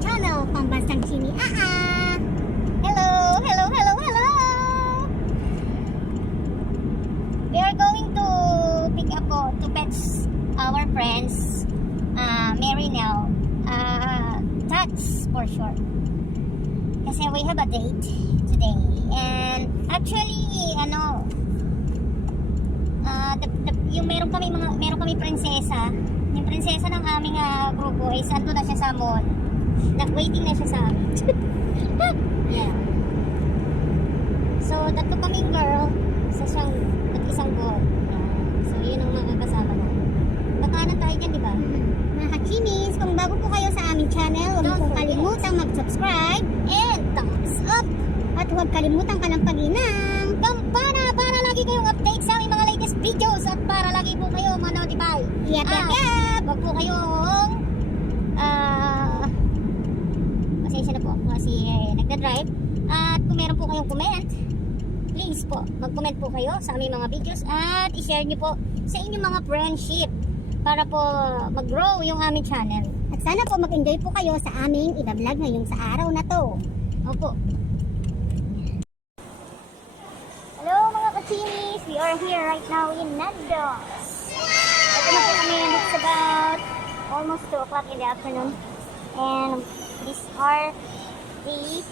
channel, Pambansang Chini Hello, hello, hello, hello. We are going to pick up to fetch our friends, Marinel, Tats for short. Kasi we have a date today. And actually, yung meron kami prinsesa. Yung prinsesa ng aming grupo ay santo na siya sa mall. Nag-waiting na siya sa amin. Yeah. So, tatlo kaming girl sa isang boy. So, yun ang mga kasama na. Bakanan tayo dyan, di ba? Mga kachinis, kung bago po kayo sa aming channel, huwag pong kalimutang mag-subscribe and thumbs up. At huwag kalimutang kalampagin ng kampana para lagi kayong update sa aming mga latest videos at para lagi po kayo ma-notify. Yep. Huwag po kayong pasensya na po kasi nagda-drive. At kung meron po kayong comment, please po, mag-comment po kayo sa aming mga videos at i-share nyo po sa inyong mga friendship para po mag-grow yung aming channel. At sana po mag-enjoy po kayo sa aming i-vlog ngayong sa araw na to. Opo. Hello mga kachinis, we are here right now in Nando's. Ito na po kami, it's about almost 2 o'clock in the afternoon. And these are the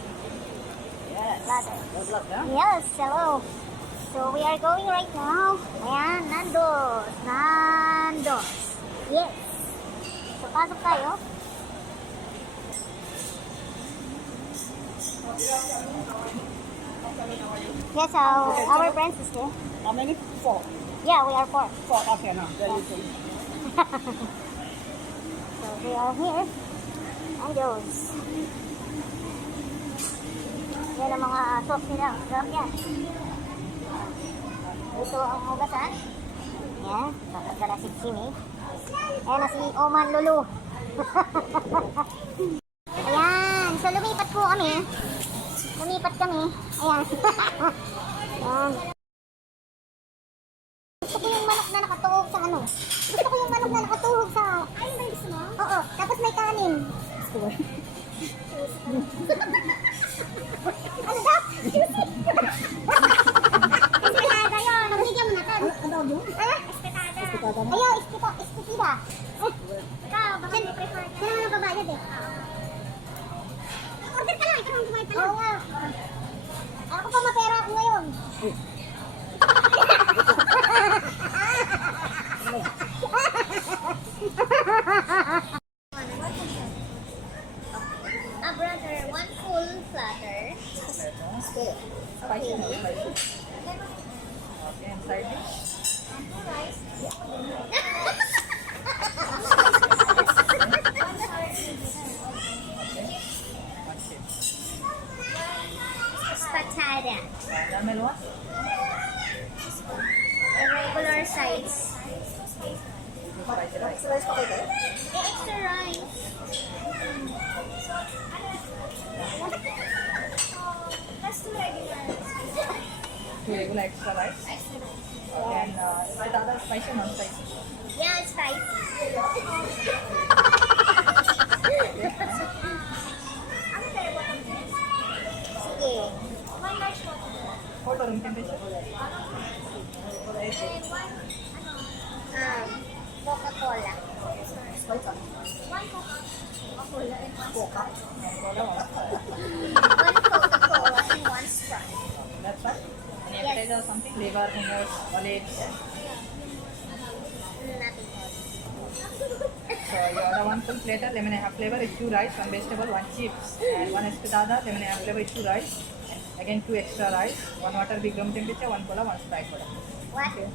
ladders. Yes, hello. So we are going right now. Ayan, Nando's. Yes. So pasok tayo. Yes, our friends is here. How many? 4. Yeah, we are 4. 4, okay, now. There you go. So we are here. Nando's. Yan ang mga sauce nila. Sarap yan. Ito ang hugasan. Yan. Bakit na si Jimmy. Ayan na si Oman Lulu. Ayan. So lumipat po kami. Lumipat kami. Ayan. Ayan. Gusto ko yung manok na nakatuhog sa ano. Gusto ko yung manok na nakatuhog sa... Ayun ba yung gusto mo? Oo. Tapos may kanin. Gusto ko. Ano daw? Espetada yun. Nabigyan mo na ito. Ano daw yun? Espetada. Ayaw, espetida. Ikaw, baka may prefer. Sino naman babayad eh? Order ka lang. Ikaw ang kumain pa lang. Oo nga. Ako pa mapera ako ngayon. Brother, 1 full platter. Okay. Spicy. Okay, and side dish? Rice. Patada. Caramel what? A regular size. Spicy rice. Extra rice. That's 2 regular. 2 regular extra rice? Okay, and with other spicy, non-spicy? Yeah, it's spicy. Sige. 1 large water. Hold room temperature? Coca-Cola. 1 Coca. 1 Coca-Cola and 1 Coca. Sprite. 1 Coca-Cola and 1 Sprite. That's right. Any appetizer or something? Liver, hummus, olives? Nothing else. So you order 1 full platter, lemon and half flavor is 2 rice, 1 vegetable, 1 chips, and 1 espetada, lemon and half flavor is 2 rice, and again 2 extra rice, 1 water, big room temperature, 1 cola, 1 Sprite cola. What? Okay.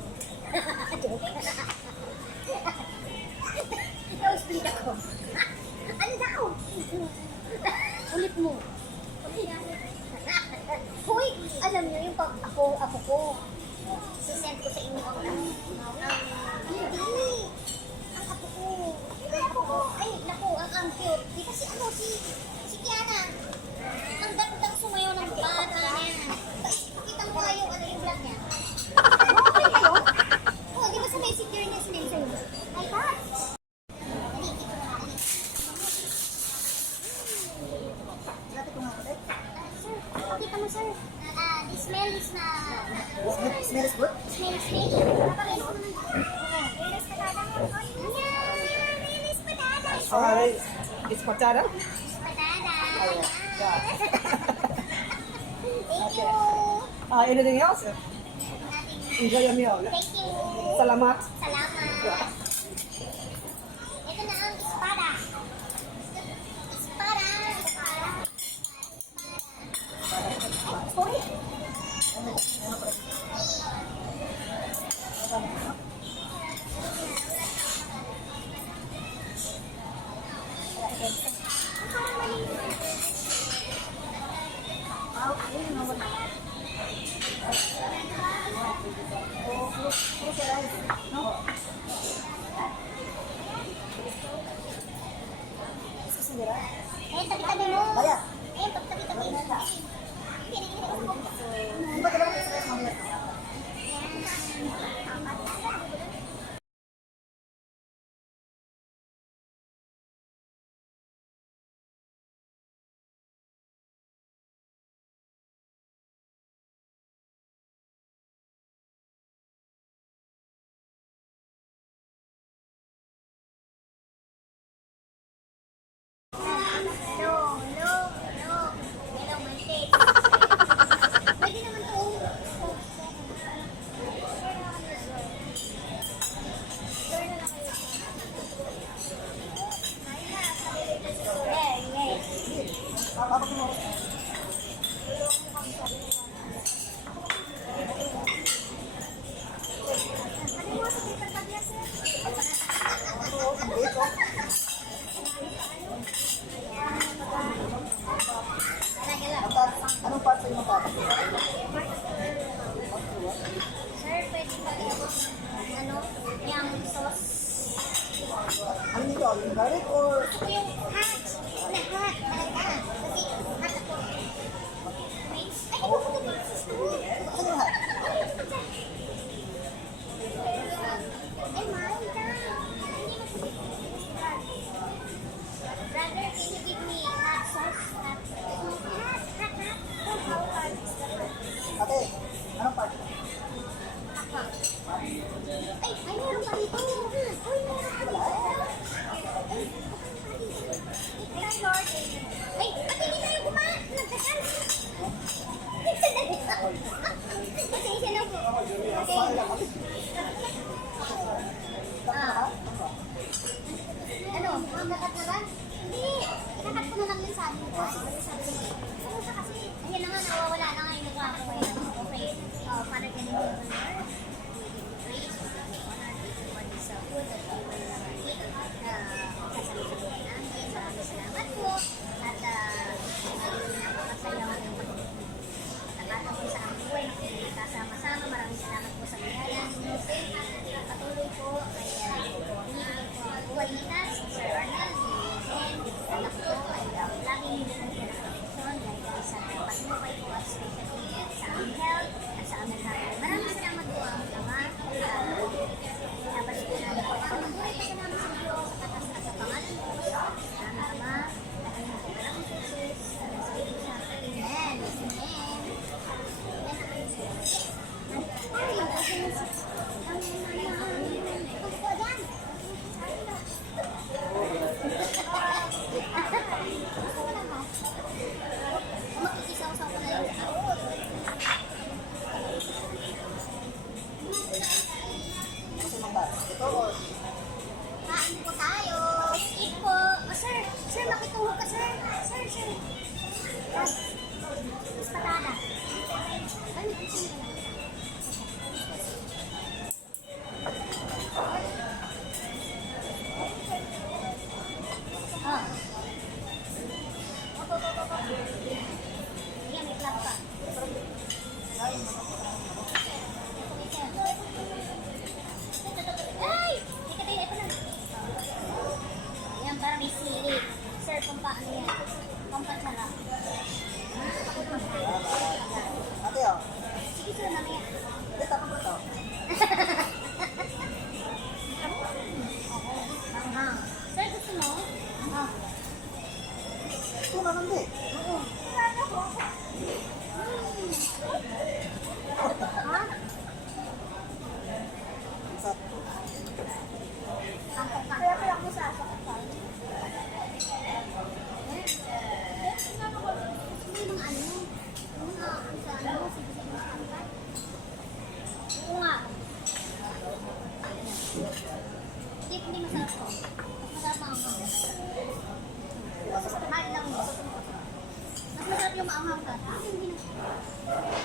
Na-split ako. Ano daw? Ulit mo. Hoy, alam niyo yung pag ako ko. Sisend ko sa inyo ang hindi. Ang ako ko. Ay, naku, ang cute. Di kasi si Kiana. Ang gandang sumayo ng bata niya. Pakita mo nga yung yung vlog niya. Okay kayo? Oo, di ba sa messenger niya sinend sa'yo? Ay, touch. It's patara. Thank you. Anything else? Enjoy your meal. Thank you. Salamat. Salamat. Ito na ang espada. Espada. Sorry. Eh, tabi-tabi mo. Eh, tabi-tabi. No, no, no. Hello, my face. Pwede naman to. Anong part sa inyo pa? Sir, pwede ba ano, yung sauce? Ano nito? Garlic or Ito yung hot. Lahat. Talaga. Kasi hot ako. Ay, ito ko ba? ano lahat? Ay, mahal ka. Brother, can you give me hot sauce? Hot. How hard is the hot? Ate, anong part? Ay, meron pa dito. Ay, meron pa dito. Ay, ay, Lord. Ay, ba't hindi tayo kumain? Nagdasal. Pasensya na po. Okay. Ah. Ano, mamakat na ba? Hindi. Ikakat ko na lang yung sabi ko. Ano siya kasi? Ayun na nga, nawawala na nga yung nagawa ko ngayon. Okay. Para ganun yung Lord. Praise the honor everyone sa food at we will eat. Kasalusugan namin. Maraming salamat po. At napakasaya ko nakatapos sa aming buhay na kasama-sama. Maraming salamat po sa biyaya ninyo. masarap to. Kaya pala ako sa asok. May mga ano, mga sa ano, oo nga. Hindi masarap to. Masarap mga mga. Mas mahal lang mo. Mas masarap yung maanghang ka. Hindi na.